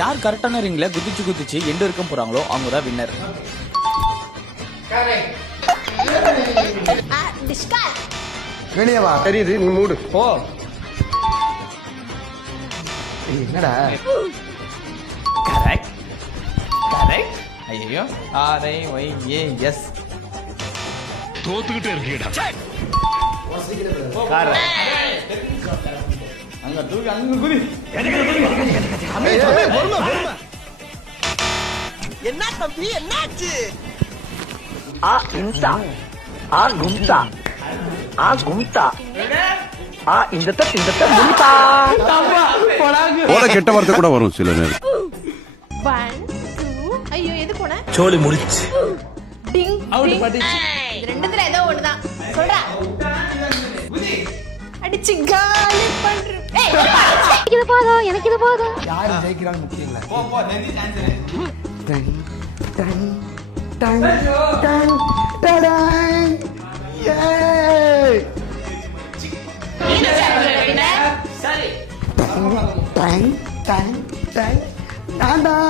யார் கரெக்டான ரிங்ல குதிச்சு எண்டு வரைக்கும் போறாங்களோ அவங்க தான் வின்னர். வெளியே வா. தெரியுது, நீ மூடு போ. என்னடா கரெக்ட் கரெக்ட். ஐயோ RIYAS தோத்துக்கிட்டே இருக்கீடா. அங்க தூக்கி அங்க குதி. என்ன தம்பி என்னாச்சு? ஆ இம்சா ஆ கும்சா ஆ கும்சா ஆ இந்த முனிதா. போட கெட்ட வார்த்தை கூட வரும் சில நேரம். 1 2 ஐயோ எது போன சோலி முடிச்சு. டிங் அவுட் பட்டிச்சு. இது ரெண்டுத்துல ஏதோ ஒண்ணுதான் சொல்றா. அடிச்சு காலி பண்ற. ஏய் எனக்கு இது போதும். யாரு ஜெயிக்கிறான்னு முக்கியம் இல்ல. போ போ நெஞ்சி chance. Done done done done done. ஏய் சரி டன் டன் டன் டன்.